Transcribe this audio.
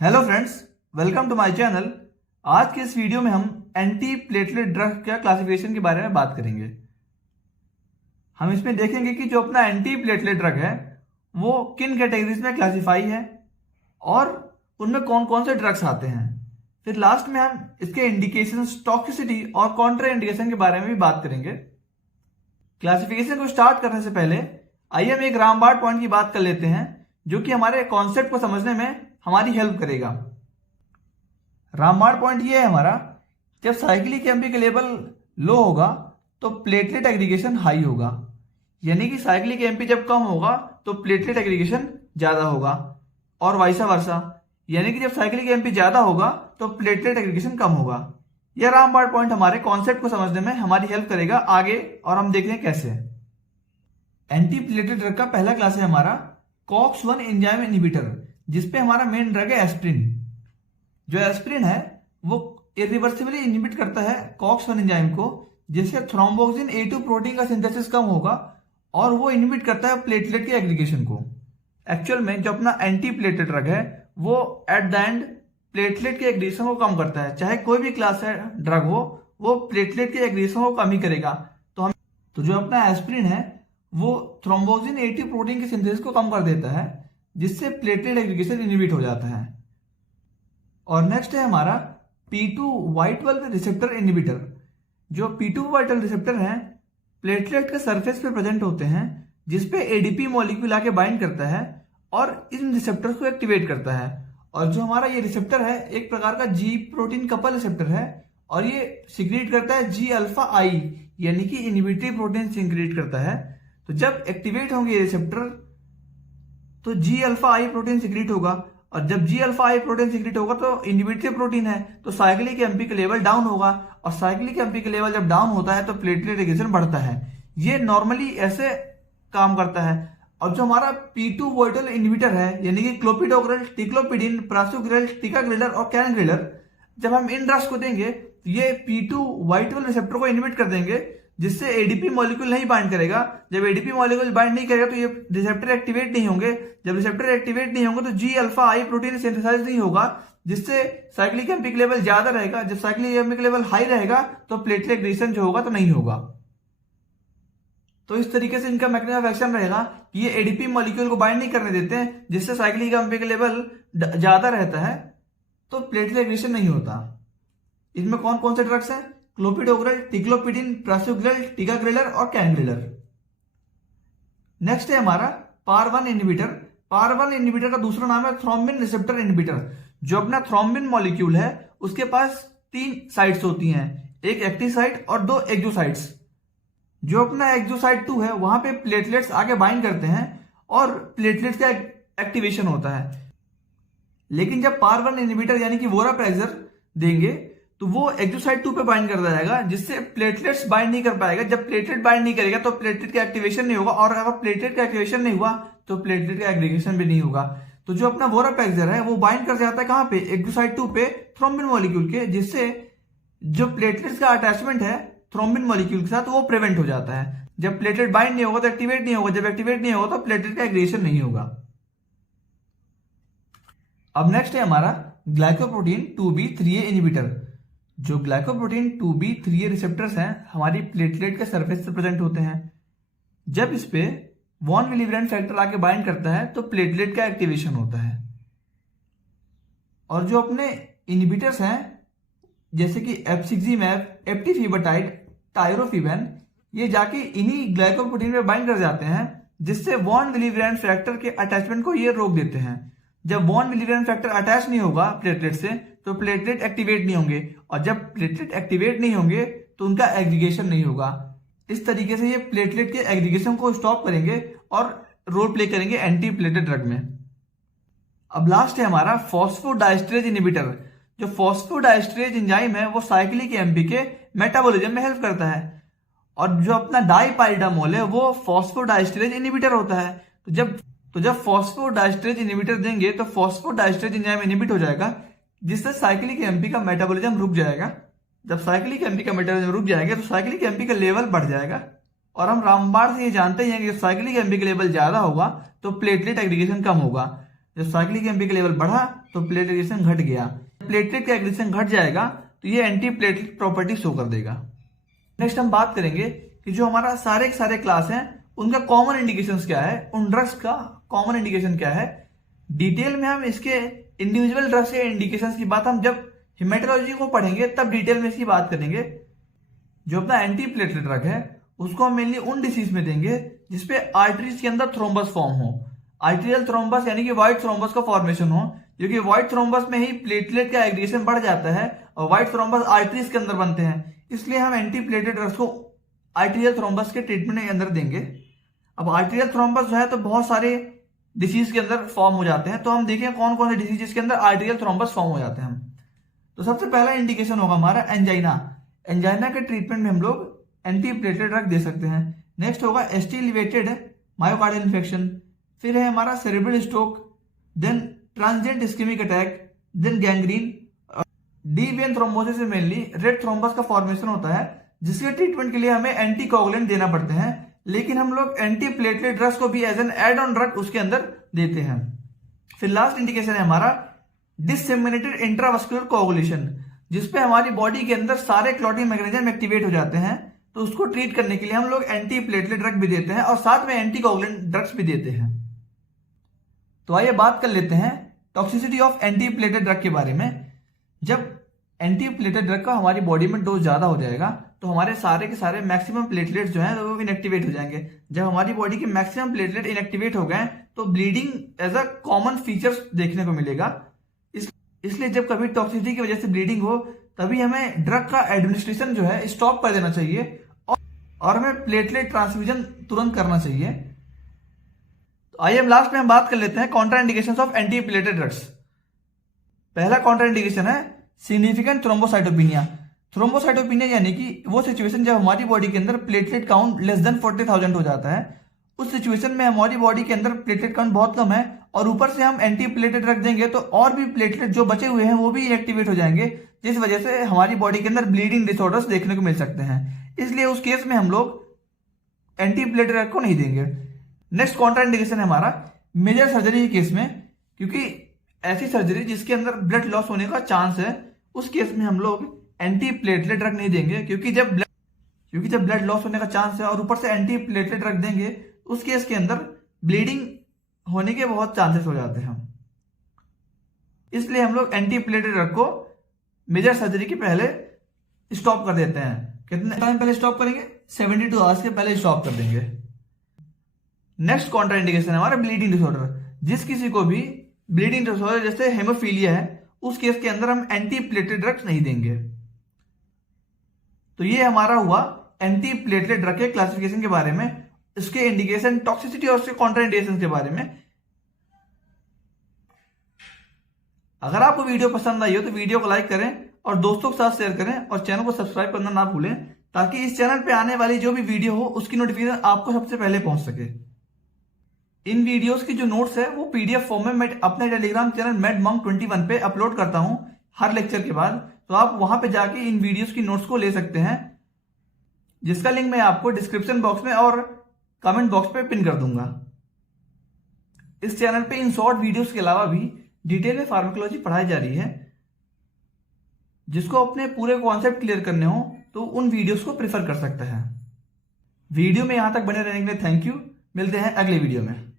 Hello friends, welcome to my channel. आज के इस वीडियो में हम एंटी प्लेटलेट ड्रग का क्लासिफिकेशन के बारे में बात करेंगे। हम इसमें देखेंगे कि जो अपना एंटी प्लेटलेट ड्रग है वो किन कैटेगरीज में क्लासिफाई है और उनमें कौन कौन से ड्रग्स आते हैं। फिर लास्ट में हम इसके इंडिकेशन, टॉक्सिसिटी और कॉन्ट्रा इंडिकेशन के बारे में भी बात करेंगे। क्लासिफिकेशन को स्टार्ट करने से पहले आइए हम एक रामबाण पॉइंट की बात कर लेते हैं जो कि हमारे कॉन्सेप्ट को समझने में हमारी हेल्प करेगा। रामबाण पॉइंट ये है हमारा, जब साइक्लिक एमपी का लेवल लो होगा तो प्लेटलेट एग्रीगेशन हाई होगा, यानी कि साइक्लिक एमपी जब कम होगा तो प्लेटलेट एग्रीगेशन ज्यादा होगा, और वाइसा वर्सा, यानी कि जब साइक्लिक एमपी ज्यादा होगा तो प्लेटलेट एग्रीगेशन कम होगा। यह रामबाण पॉइंट हमारे कॉन्सेप्ट को समझने में हमारी हेल्प करेगा आगे, और हम देखें कैसे। एंटी प्लेटलेट ड्रग का पहला क्लास है हमारा कॉक्स-1 एंजाइम इनहिबिटर, जिसपे हमारा मेन ड्रग है एस्प्रिन। जो एस्प्रिन है वो इरिवर्सिबली इनहिबिट करता है कॉक्स-1 एंजाइम को, जिससे थ्रोम्बोक्सिन A2 प्रोटीन का सिंथेसिस कम होगा और वो इनहिबिट करता है प्लेटलेट के एग्रीगेशन को। एक्चुअल में जो अपना एंटी प्लेटलेट ड्रग है वो एट द एंड प्लेटलेट के एग्रीगेशन को कम करता है। चाहे कोई भी क्लास है ड्रग हो, वो प्लेटलेट के एग्रीगेशन को कम ही करेगा। तो जो अपना एस्प्रिन है वो थ्रोम्बोक्सिन A2 प्रोटीन के सिंथेसिस को कम कर देता है, जिससे प्लेटलेट एग्रीगेशन इनहिबिट हो जाता है। और नेक्स्ट है हमारा P2Y12 रिसेप्टर इनहिबिटर। जो P2Y12 रिसेप्टर है प्लेटलेट के सरफेस पे प्रेजेंट होते हैं, जिसपे ADP मॉलिक्यूल आके बाइंड करता है और इन रिसेप्टर्स को एक्टिवेट करता है। और जो हमारा ये रिसेप्टर है एक प्रकार का G प्रोटीन कपल रिसेप्टर है, और ये सिक्रीट करता है G अल्फा आई, यानी कि इनहिबिटरी प्रोटीन सिक्रीट करता है। तो जब एक्टिवेट होंगे ये रिसेप्टर तो G अल्फा आई प्रोटीन सिक्रीट होगा, और जब G अल्फा आई प्रोटीन सिक्रीट होगा तो इनहिबिटरी प्रोटीन है, तो साइक्लिक एमपी का लेवल डाउन होगा, और साइक्लिक एमपी का लेवल जब डाउन होता है तो प्लेटलेट एग्रीगेशन बढ़ता है। ये नॉर्मली ऐसे काम करता है। और जो हमारा P2Y12 इनहिबिटर है, यानी कि क्लोपिडोग्रेल, टिक्लोपिडिन, प्रासुग्रेल, टिकाग्रेलर और कैनग्रेलर, जब हम इन ड्रग्स को देंगे तो ये P2Y12 रिसेप्टर को इनहिबिट कर देंगे, जिससे एडीपी मॉलिक्यूल नहीं बाइंड करेगा। जब एडीपी मॉलिक्यूल बाइंड नहीं करेगा तो ये रिसेप्टर एक्टिवेट नहीं होंगे। जब रिसेप्टर एक्टिवेट नहीं होंगे तो G अल्फा आई प्रोटीन सिंथेसाइज नहीं होगा, जिससे साइक्लिक एमपी लेवल ज्यादा रहेगा। जब साइक्लिक एमपी लेवल हाई रहेगा तो प्लेटलेट एग्रीगेशन जो होगा तो नहीं होगा। तो इस तरीके से इनका मैकेनिज्म ऑफ एक्शन रहेगा कि ये एडीपी मॉलिक्यूल को बाइंड नहीं करने देते हैं, जिससे साइक्लिक एमपी का लेवल ज्यादा रहता है, तो प्लेटलेट एग्रीगेशन नहीं होता। इसमें कौन कौन से ड्रग्स हैं? क्लोपिडोग्रेल, टिक्लोपिडिन, प्रासुग्रेल, टिकाग्रेलर और कैनग्रेलर। नेक्स्ट है हमारा पार1 इनहिबिटर। पार1 इनहिबिटर का दूसरा नाम है थ्रोम्बिन रिसेप्टर इनहिबिटर। जो अपना थ्रोम्बिन मॉलिक्यूल है उसके पास 3 साइट्स होती हैं, एक एक्टिव साइट और 2 एक्सोसाइट्स। जो अपना एक्सोसाइट 2 है वहां पे प्लेटलेट्स आके बाइंड करते हैं और प्लेटलेट्स का एक्टिवेशन होता है। लेकिन जब पार1 इनहिबिटर यानी कि वोरापैक्सर देंगे तो वो एक्सोसाइट 2 पे बाइंड कर जाएगा, जिससे प्लेटलेट्स बाइंड नहीं कर पाएगा। जब प्लेटलेट बाइंड नहीं करेगा तो प्लेटलेट का एक्टिवेशन नहीं होगा, और अगर प्लेटलेट का एक्टिवेशन नहीं हुआ तो प्लेटलेट का एग्रीगेशन भी नहीं होगा। तो जो अपना वोरापैक्सर है वो बाइंड कर जाता है कहां पे? एक्सोसाइट 2 पे थ्रोम्बिन मॉलिक्यूल के, जिससे जो प्लेटलेट्स का अटैचमेंट है थ्रोम्बिन मॉलिक्यूल के साथ वो प्रिवेंट हो जाता है। जब प्लेटलेट बाइंड नहीं होगा तो एक्टिवेट नहीं होगा, जब एक्टिवेट नहीं होगा तो प्लेटलेट का एग्रीगेशन नहीं होगा। अब नेक्स्ट है हमारा ग्लाइकोप्रोटीन 2B3A इनहिबिटर। जो ग्लाइकोप्रोटीन 2B3A रिसेप्टर्स हैं हमारी प्लेटलेट के सरफेस पे प्रेजेंट होते हैं। जब इस पे वॉन विलिब्रेंट फैक्टर आके बाइंड करता है तो प्लेटलेट का एक्टिवेशन होता है। और जो अपने इनहिबिटर्स हैं जैसे कि एप्सिक्जिमैब, एप्टिफिबाटाइड, टायरोफिबेन, ये जाके इन्हीं ग्लाइकोप्रोटीन में बाइंड कर जाते हैं, जिससे वॉन विलिब्रेंट फैक्टर के अटैचमेंट को ये रोक देते हैं। जब वॉन विलिब्रेंट फैक्टर अटैच नहीं होगा प्लेटलेट से तो प्लेटलेट एक्टिवेट नहीं होंगे, और जब प्लेटलेट एक्टिवेट नहीं होंगे तो उनका एग्रीगेशन नहीं होगा। इस तरीके से ये प्लेटलेट के एग्रीगेशन को स्टॉप करेंगे और रोल प्ले करेंगे एंटी प्लेटलेट ड्रग में। अब लास्ट है हमारा फॉस्फोडाइस्टरेज इनहिबिटर। जो फॉस्फोडाइस्टरेज एंजाइम है वो साइक्लिक एमपी के मेटाबॉलिज्म में हेल्प करता है, और जो अपना डाइपाइरिडामोल है वो फॉस्फोडाइस्टरेज इनहिबिटर होता है। तो जब फॉस्फोडाइस्टरेज इनहिबिटर देंगे तो फॉस्फोडाइस्टरेज एंजाइम इनहिबिट हो जाएगा, जिससे साइक्लिक एमपी का मेटाबॉलिज्म रुक जाएगा। जब साइक्लिक एमपी का मेटाबॉलिज्म रुक जाएगा तो साइक्लिक एमपी का लेवल बढ़ जाएगा, और हम रामबाण से ये जानते हैं कि जब साइक्लिक एमपी का लेवल ज्यादा होगा तो प्लेटलेट एग्रीगेशन कम होगा। जब साइक्लिक एमपी का लेवल बढ़ा तो प्लेटलेट एग्रीगेशन घट गया। प्लेटलेट का एग्रीगेशन घट जाएगा तो ये एंटी प्लेटलेट प्रॉपर्टी शो कर देगा। नेक्स्ट हम बात करेंगे कि जो हमारा सारे के सारे क्लास हैं उनका कॉमन इंडिकेशन क्या है, उन ड्रग्स का कॉमन इंडिकेशन क्या है। डिटेल में हम इसके इंडिविजुअल ड्रग्स के इंडिकेशंस की बात हम जब हेमेटोलॉजी को पढ़ेंगे तब डिटेल में इसकी बात करेंगे। जो अपना एंटी प्लेटलेट ड्रग है उसको हम मेनली उन डिसीज में देंगे जिसपे आर्टरीज के अंदर थ्रोम्बस फॉर्म हो, आर्टेरियल थ्रोम्बस यानी कि व्हाइट थ्रोम्बस का फॉर्मेशन हो, क्योंकि व्हाइट थ्रोम्बस में ही प्लेटलेट का एग्रीगेशन बढ़ जाता है और व्हाइट थ्रोम्बस आर्टरीज के अंदर बनते हैं। इसलिए हम एंटी प्लेटलेट ड्रग्स को आर्टेरियल थ्रोम्बस के ट्रीटमेंट के अंदर देंगे। अब आर्टेरियल थ्रोम्बस जो है तो बहुत सारे डिसीज के अंदर फॉर्म हो जाते हैं, तो हम देखें कौन कौन से डिसीज के अंदर आर्टेरियल थ्रोम्बस फॉर्म हो जाते हैं। तो सबसे पहला इंडिकेशन होगा हमारा एंजाइना। एंजाइना के ट्रीटमेंट में हम लोग एंटी प्लेटलेट ड्रग दे सकते हैं। नेक्स्ट होगा एसटी एलिवेटेड मायोकार्डियल इन्फेक्शन, फिर है हमारा cerebral stroke, then transient ischemic attack, then gangrene. Deep vein thrombosis में मेनली रेड थ्रोम्बस का फॉर्मेशन होता है जिसके ट्रीटमेंट के लिए हमें एंटी कोगुलेंट देना पड़ते हैं, लेकिन हम लोग एंटी प्लेटलेट ड्रग्स को भी as an add on drug उसके अंदर देते हैं। फिर लास्ट इंडिकेशन है हमारा डिसेमिनेटेड इंट्रावास्कुलर कोगुलेशन, जिसपे हमारी बॉडी के अंदर सारे क्लॉटिंग मैकेनिज्म एक्टिवेट हो जाते हैं, तो उसको ट्रीट करने के लिए हम लोग एंटी प्लेटलेट ड्रग भी देते हैं और साथ में एंटी कोगुलेंट ड्रग्स भी देते हैं। तो आइए बात कर लेते हैं toxicity of anti platelet drug के बारे में। जब एंटी प्लेटलेट ड्रग का हमारी बॉडी में डोज ज्यादा हो जाएगा तो हमारे सारे के सारे मैक्सिमम प्लेटलेट्स जो हैं वो इनएक्टिवेट हो जाएंगे। जब हमारी बॉडी के मैक्सिमम प्लेटलेट इनएक्टिवेट हो गए तो bleeding as a common features देखने को मिलेगा। इसलिए जब कभी टॉक्सिसिटी की वजह से ब्लीडिंग हो तभी हमें ड्रग का एडमिनिस्ट्रेशन जो है स्टॉप कर देना चाहिए और हमें प्लेटलेट ट्रांसफ्यूजन तुरंत करना चाहिए। तो आइए हम लास्ट में हम बात कर लेते हैं contraindications of anti platelet drugs. पहला कॉन्ट्राइंडिकेशन है सिग्निफिकेंट थ्रोम्बोसाइटोपिनिया। थ्रोम्बोसाइटोपिनिया यानी कि वो सिचुएशन जब हमारी बॉडी के अंदर प्लेटलेट काउंट लेस देन 40,000 हो जाता है। उस सिचुएशन में हमारी बॉडी के अंदर प्लेटलेट काउंट बहुत कम है और ऊपर से हम एंटी प्लेटलेट रख देंगे तो और भी प्लेटलेट जो बचे हुए हैं वो भी इनएक्टिवेट हो जाएंगे, जिस वजह से हमारी बॉडी के अंदर ब्लीडिंग डिसऑर्डर्स देखने को मिल सकते हैं। इसलिए उस केस में हम लोग एंटी प्लेटलेट ड्रग को नहीं देंगे। नेक्स्ट कॉन्ट्राइंडिकेशन है हमारा मेजर सर्जरी के केस में, क्योंकि ऐसी सर्जरी जिसके अंदर ब्लड लॉस होने का चांस है उस केस में हम लोग एंटी प्लेटलेट ड्रग नहीं देंगे, क्योंकि जब ब्लड लॉस होने का चांस है और ऊपर से एंटी प्लेटलेट ड्रग देंगे उस केस के अंदर ब्लीडिंग होने के बहुत चांसेस हो जाते हैं। इसलिए हम लोग एंटी प्लेटलेट ड्रग को मेजर सर्जरी के पहले स्टॉप कर देते हैं। कितने टाइम पहले स्टॉप करेंगे? 72 आवर्स के पहले स्टॉप कर देंगे। नेक्स्ट कॉन्ट्राइंडिकेशन है हमारा ब्लीडिंग डिसऑर्डर। जिस किसी को भी ब्लीडिंग डिसऑर्डर जैसे हेमोफीलिया है उस केस के अंदर हम एंटी प्लेटलेट ड्रग्स नहीं देंगे। तो ये हमारा हुआ एंटी प्लेटलेट ड्रग के क्लासिफिकेशन के बारे में, इसके इंडिकेशन, टॉक्सिसिटी और उसके कॉन्ट्राइंडिकेशन के बारे में। अगर आपको वीडियो पसंद आई हो तो वीडियो को लाइक करें और दोस्तों के साथ शेयर करें और चैनल को सब्सक्राइब करना ना भूलें, ताकि इस चैनल पे आने वाली जो भी वीडियो हो उसकी नोटिफिकेशन आपको सबसे पहले पहुंच सके। इन वीडियोस की जो नोट्स है वो पीडीएफ फॉर्म में मैं अपने टेलीग्राम चैनल MadMonk21 पे अपलोड करता हूं हर लेक्चर के बाद, तो आप वहां पे जाके इन वीडियोस की नोट्स को ले सकते हैं, जिसका लिंक मैं आपको डिस्क्रिप्शन बॉक्स में और कमेंट बॉक्स पे पिन कर दूंगा। इस चैनल पे इन शॉर्ट वीडियोस के अलावा भी डिटेल में फार्माकोलॉजी पढ़ाई जा रही है। जिसको अपने पूरे कॉन्सेप्ट क्लियर करने हो तो उन वीडियोस को प्रेफर कर सकते हैं। वीडियो में यहां तक बने रहने के लिए थैंक यू। मिलते हैं अगले वीडियो में।